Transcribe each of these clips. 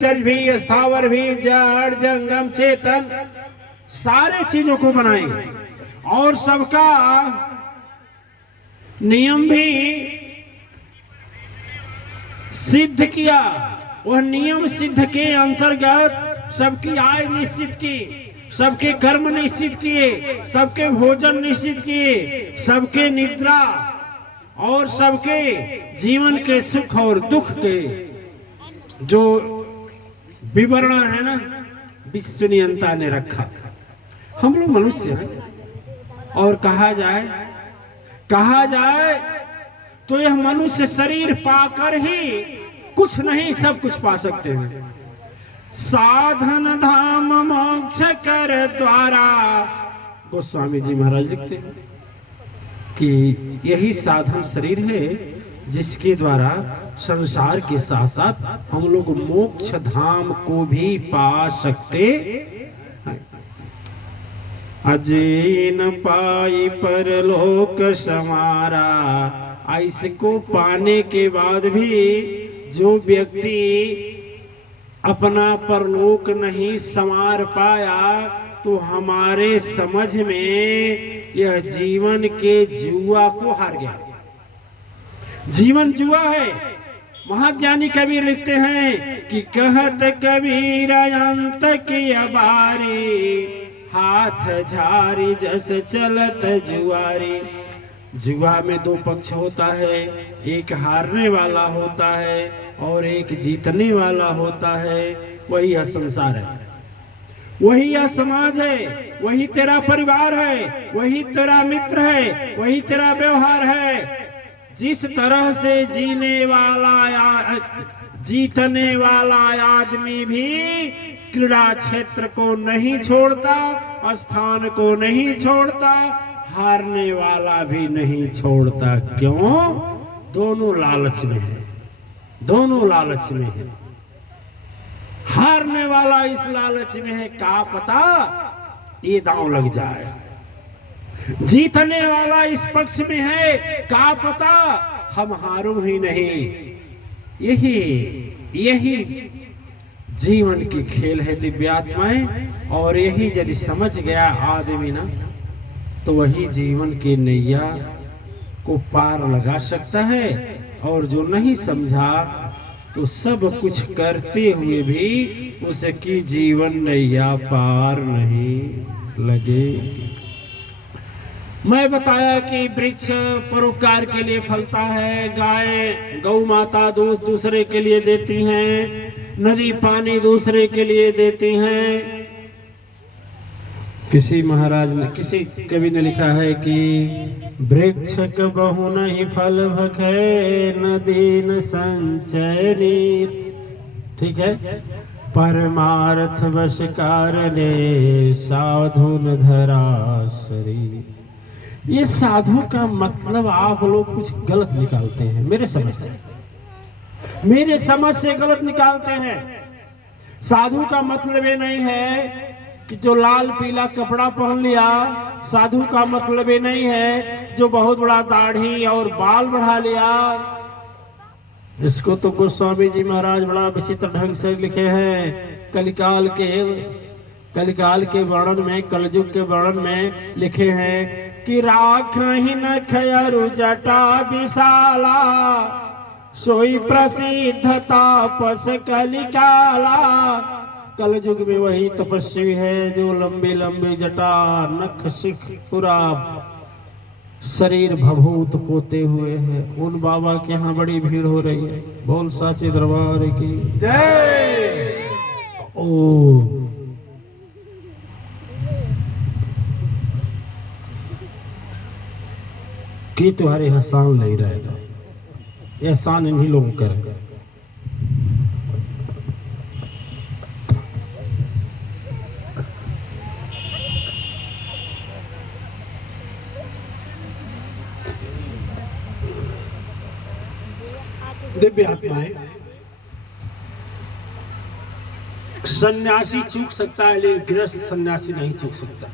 भी, स्थावर भी, जड़ जंगम चेतन सारे चीजों को बनाए और सबका नियम भी सिद्ध किया। वह नियम सिद्ध के अंतर्गत सबकी आय निश्चित की, सबके कर्म निश्चित किए, सबके भोजन निश्चित किए, सबके निद्रा और सबके जीवन के सुख और दुख के जो विवरण है ना, विश्व नियंता ने रखा। हम लोग मनुष्य हैं और कहा जाए तो यह मनुष्य शरीर पाकर ही कुछ नहीं सब कुछ पा सकते हैं। साधन धाम मोक्ष कर द्वारा, गोस्वामी जी महाराज लिखते हैं कि यही साधन शरीर है जिसके द्वारा संसार के साथ साथ हम लोग मोक्ष धाम को भी पा सकते हैं। अजेन पाई परलोक समारा, इसको पाने के बाद भी जो व्यक्ति अपना परलोक नहीं संवार पाया तो हमारे समझ में यह जीवन के जुआ को हार गया। जीवन जुआ है। महाज्ञानी कबीर लिखते हैं कि कहत कबीर अंत की बारी, हाथ झारी जस चलत जुआरी। जुआ में दो पक्ष होता है, एक हारने वाला होता है और एक जीतने वाला होता है। वही यह संसार है, वही यह समाज है, वही तेरा परिवार है, वही तेरा मित्र है, वही तेरा व्यवहार है। जिस तरह से जीतने वाला आदमी भी क्रीड़ा क्षेत्र को नहीं छोड़ता, स्थान को नहीं छोड़ता, हारने वाला भी नहीं छोड़ता। क्यों? दोनों लालच में है, दोनों लालच में है। हारने वाला इस लालच में है का पता ये दांव लग जाए, जीतने वाला इस पक्ष में है का पता हम हारूं ही नहीं। यही जीवन की खेल है दिव्यात्माएं। और यही यदि समझ गया आदमी ना तो वही जीवन के नैया को पार लगा सकता है। और जो नहीं समझा तो सब कुछ करते हुए भी उसकी जीवन नैया पार नहीं लगे। मैं बताया कि वृक्ष परोपकार के लिए फलता है, गाय गौ माता दूध दूसरे के लिए देती हैं, नदी पानी दूसरे के लिए देती हैं। किसी महाराज ने, किसी कवि ने लिखा है कि वृक्ष बहु नहीं फल भखे, नदी न संचय नीर। ठीक है, परमार्थ वश कारणे साधु न धरा शरीर। ये साधु का मतलब आप लोग कुछ गलत निकालते हैं, मेरे समझ से गलत निकालते हैं। साधु का मतलब ये नहीं है कि जो लाल पीला कपड़ा पहन लिया। साधु का मतलब ये नहीं है जो बहुत बड़ा दाढ़ी और बाल बढ़ा लिया। इसको तो गोस्वामी जी महाराज बड़ा विचित्र ढंग से लिखे हैं। कलिकाल के वर्णन में, कलयुग के वर्णन में लिखे हैं कि राखहि नख अरु जटा विशाला, सोई प्रसिद्ध तापस कलिकाला। कलयुग में वही तपस्वी है जो लंबी लंबी जटा, नख सिख पूरा शरीर भभूत पोते हुए है। उन बाबा के यहाँ बड़ी भीड़ हो रही है। बोल साचे दरबार की जय। ओ कि तुम्हारे एहसान नहीं रहेगा, एहसान इन्हीं लोगों करेगा। दिव्य आत्माएं, सन्यासी चूक सकता है लेकिन गृहस्थ सन्यासी नहीं चूक सकता।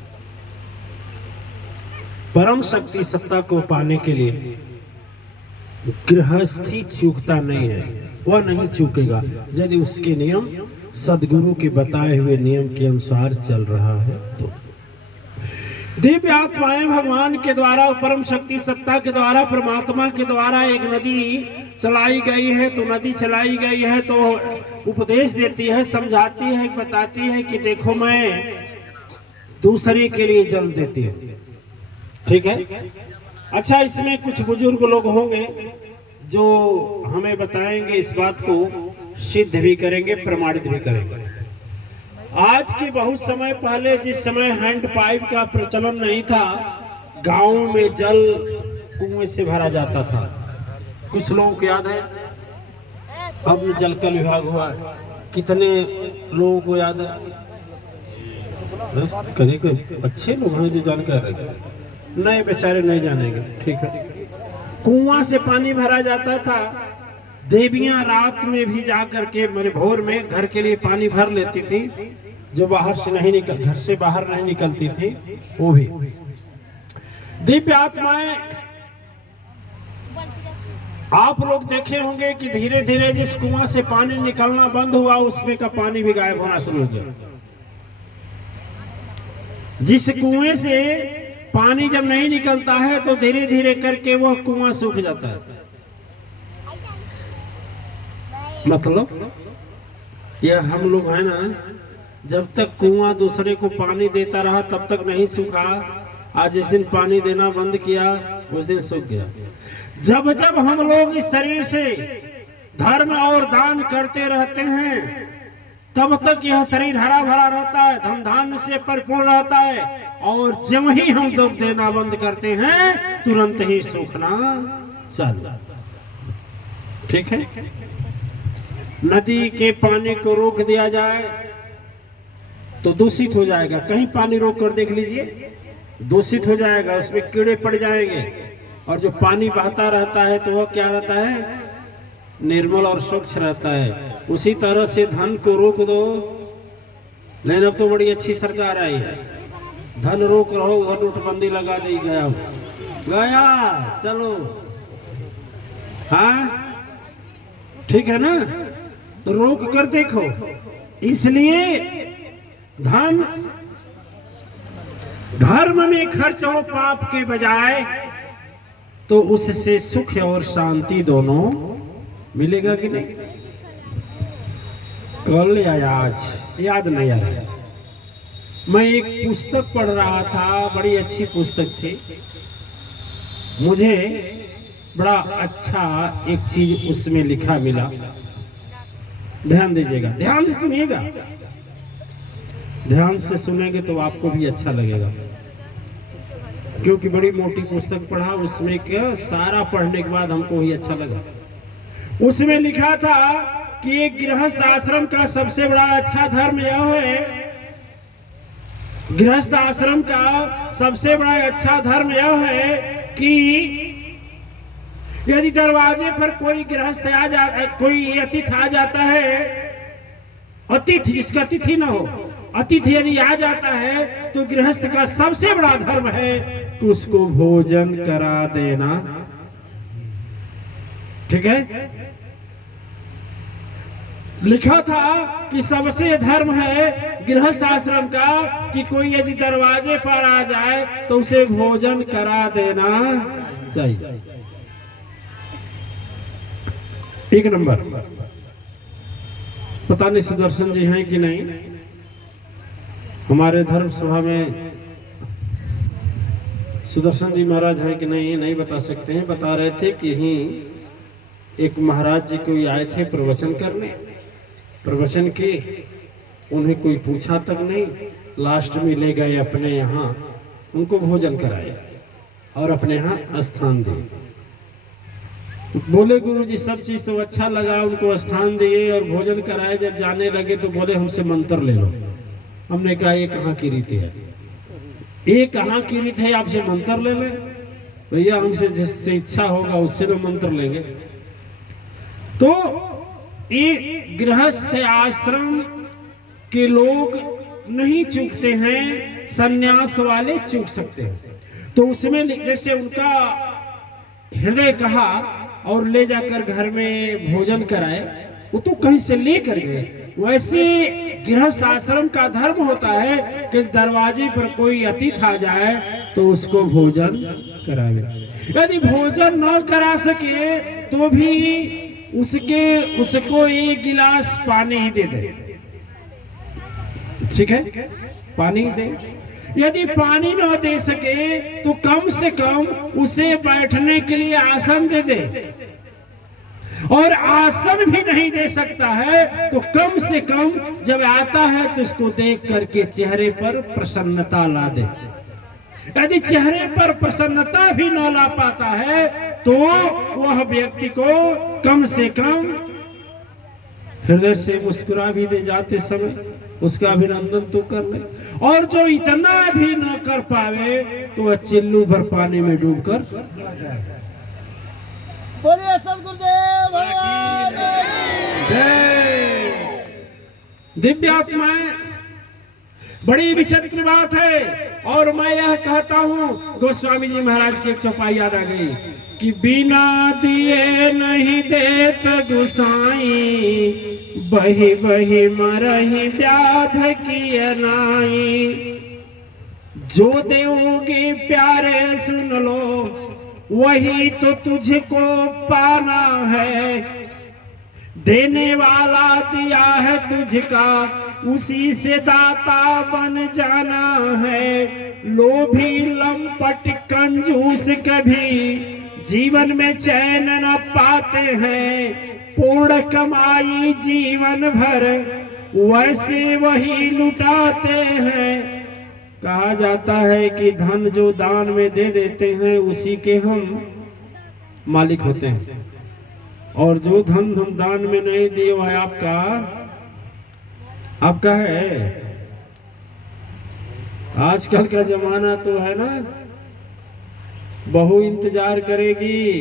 परम शक्ति सत्ता को पाने के लिए गृहस्थी चूकता नहीं है, वह नहीं चूकेगा यदि उसके नियम सदगुरु के बताए हुए नियम के अनुसार चल रहा है तो दिव्य आत्माएं भगवान के द्वारा, परम शक्ति सत्ता के द्वारा, परमात्मा के द्वारा एक नदी चलाई गई है। तो नदी चलाई गई है तो उपदेश देती है, समझाती है, बताती है कि देखो मैं दूसरे के लिए जल देती हूँ। ठीक है। अच्छा, इसमें कुछ बुजुर्ग लोग होंगे जो हमें बताएंगे, इस बात को सिद्ध भी करेंगे, प्रमाणित भी करेंगे। आज के बहुत समय पहले, जिस समय हैंड पाइप का प्रचलन नहीं था, गांव में जल कुएं से भरा जाता था। कुछ लोगों को याद है? अब जल का विभाग हुआ, कितने लोगों को याद है? कहीं अच्छे लोग हैं जो जानकार है, नए बेचारे नहीं जानेंगे। ठीक है। कुआं से पानी भरा जाता था। देवियां रात में भी जा करके, मेरे भोर में घर के लिए पानी भर लेती थी, जो बाहर से नहीं निकल, घर से बाहर नहीं निकलती थी, वो भी दिव्य आत्माएं। आप लोग देखे होंगे कि धीरे धीरे जिस कुआं से पानी निकलना बंद हुआ, उसमें का पानी भी गायब होना शुरू हो गया। जिस कुएं से पानी जब नहीं निकलता है तो धीरे धीरे करके वह कुआं सूख जाता है। मतलब यह हम लोग है ना, जब तक कुआं दूसरे को पानी देता रहा तब तक नहीं सूखा। आज जिस दिन पानी देना बंद किया उस दिन सूख गया। जब जब हम लोग इस शरीर से धर्म और दान करते रहते हैं, तब तक यह शरीर हरा भरा रहता है, धन धान्य से परिपूर्ण रहता है। और जब ही हम दुख देना बंद करते हैं, तुरंत ही सूखना चालू। ठीक है। नदी के पानी को रोक दिया जाए तो दूषित हो जाएगा। कहीं पानी रोक कर देख लीजिए, दूषित हो जाएगा, उसमें कीड़े पड़ जाएंगे। और जो पानी बहता रहता है तो वह क्या रहता है? निर्मल और स्वच्छ रहता है। उसी तरह से धन को रोक दो। लेकिन अब तो बड़ी अच्छी सरकार आई है, धन रोक रहो, वह नोटबंदी लगा दी, गया गया चलो। हाँ ठीक है ना, रोक कर देखो। इसलिए धर्म में खर्च हो पाप के बजाय, तो उससे सुख और शांति दोनों मिलेगा कि नहीं? कल या आज याद नहीं आ रहा, मैं एक पुस्तक पढ़ रहा था, बड़ी अच्छी पुस्तक थी। मुझे बड़ा अच्छा एक चीज उसमें लिखा मिला। ध्यान दीजिएगा, ध्यान से सुनिएगा। ध्यान से सुनेंगे तो आपको भी अच्छा लगेगा, क्योंकि बड़ी मोटी पुस्तक पढ़ा, उसमें क्या सारा पढ़ने के बाद हमको ही अच्छा लगा। उसमें लिखा था कि एक गृहस्थ आश्रम का सबसे बड़ा अच्छा धर्म यह है, गृहस्थ आश्रम का सबसे बड़ा अच्छा धर्म यह है कि यदि दरवाजे पर कोई गृहस्थ आ जाता, कोई अतिथि आ जाता है, अतिथि जिसका अतिथि न हो, अतिथि यदि आ जाता है, तो गृहस्थ का सबसे बड़ा धर्म है कि उसको भोजन करा देना। ठीक है। लिखा था कि सबसे धर्म है गृहस्थ आश्रम का कि कोई यदि दरवाजे पर आ जाए तो उसे भोजन करा देना चाहिए। एक नंबर। पता नहीं सुदर्शन जी हैं कि नहीं, हमारे धर्म सभा में सुदर्शन जी महाराज हैं कि नहीं बता सकते हैं। बता रहे थे कि ही एक महाराज जी कोई आए थे प्रवचन करने, प्रवचन की, उन्हें कोई पूछा तक नहीं, लास्ट में ले गए अपने यहाँ, उनको भोजन कराया और अपने यहाँ स्थान दिए। बोले गुरुजी सब चीज तो अच्छा लगा, उनको स्थान दिए और भोजन कराए। जब जाने लगे तो बोले हमसे मंत्र ले लो। हमने कहा ये कहाँ की रीति है, ये कहाँ की रीत है आपसे मंत्र ले ले? भैया हमसे जिससे इच्छा होगा उससे तो मंत्र लेंगे। तो ये गृहस्थ आश्रम के लोग नहीं चूकते हैं, सन्यास वाले चूक सकते हैं। तो उसमें जैसे उनका हृदय कहा और ले जाकर घर में भोजन कराए, वो तो कहीं से ले कर गए, वैसे गृहस्थ आश्रम का धर्म होता है कि दरवाजे पर कोई अतिथि आ जाए तो उसको भोजन करावे। यदि भोजन न करा सके तो भी उसको एक गिलास पानी ही दे दे, ठीक है, पानी दे। यदि पानी न दे सके तो कम से कम उसे बैठने के लिए आसन दे दे, और आसन भी नहीं दे सकता है तो कम से कम जब आता है तो उसको देख करके चेहरे पर प्रसन्नता ला दे। यदि चेहरे पर प्रसन्नता भी न ला पाता है तो वह व्यक्ति को कम से कम हृदय से मुस्कुरा भी दे जाते समय उसका अभिनंदन तो कर ले। और जो इतना भी न कर पावे तो वह चिल्लू भर पानी में डूबकर मर जाए। बोलिए सदगुरुदेव भगवान दिव्य आत्माएं, बड़ी विचित्र बात है। और मैं यह कहता हूँ, गोस्वामी जी महाराज की एक चौपाई याद आ गई कि बिना दिए नहीं देत गुसाई, बही बही मरही व्याध की नाई। जो देओगे प्यारे सुन लो, वही तो तुझको पाना है। देने वाला दिया है तुझका, उसी से दाता बन जाना है। लोभी लंपट कंजूस कभी जीवन में चैन न पाते हैं। पूर्ण कमाई जीवन भर वैसे वही लुटाते हैं। कहा जाता है कि धन जो दान में दे देते हैं उसी के हम मालिक होते हैं, और जो धन हम दान में नहीं दिए वह आपका है। आजकल का जमाना तो है ना, बहू इंतजार करेगी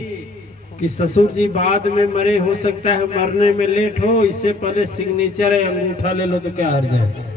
कि ससुर जी बाद में मरे, हो सकता है मरने में लेट हो, इससे पहले सिग्नेचर है अंगूठा ले लो तो क्या हर्ज है।